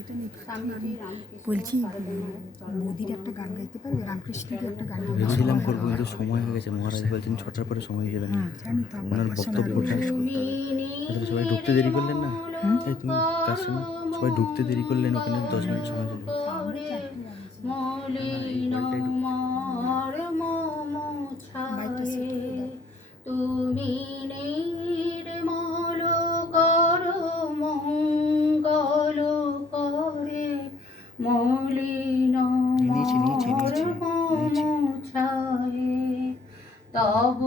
এটা নিয়ে আমি বলছি মোদির একটা গান গাইতে পারবে? রামকৃষ্ণের একটা গান ভেবেছিলাম করব কিন্তু সময় হয়ে গেছে। মহারাজ বলছেন ছটার পরে সময় হয়ে যাবে। না হ্যাঁ আমার ওনার বক্তব্যটা সবাই ঢুকতে দেরি করলেন না? এই তুমি কাজ শোনো সবাই ঢুকতে দেরি করলেন ওখানে দশ মিনিট সময় ছিল নিয়েছি, নিচে নিচে নিচে তব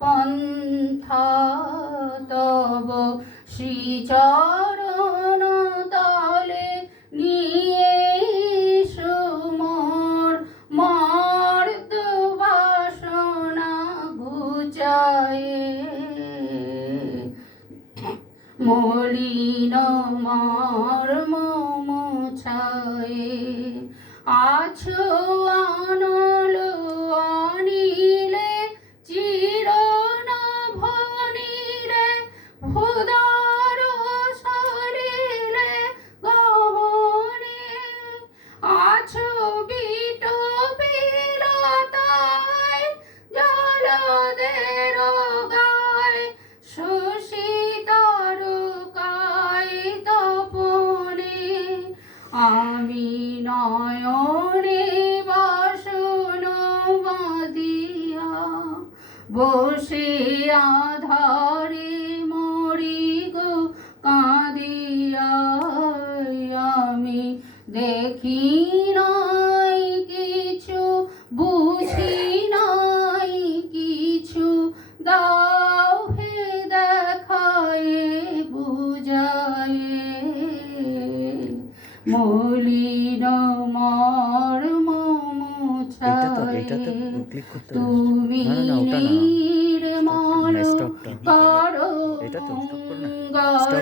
পন্থা তব শ্রীচরণ তলে নিয়ে সুমর মর্ত বাসনা ঘুচায়ে। মলিন মর্ম মোছায়ে। আছো অনল জলদের গায় শোষিতর কায় তপনে। আমি নয়নে বাসন বাঁধিয়া বসে আধারে মরি গো কাঁদিয়া। আমি দেখি Stop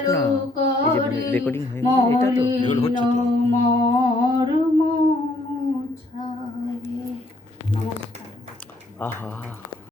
না। এই যে করে রেকর্ডিং হয়ে এটা তো মলিন মর্ম। নমস্কার। আহা।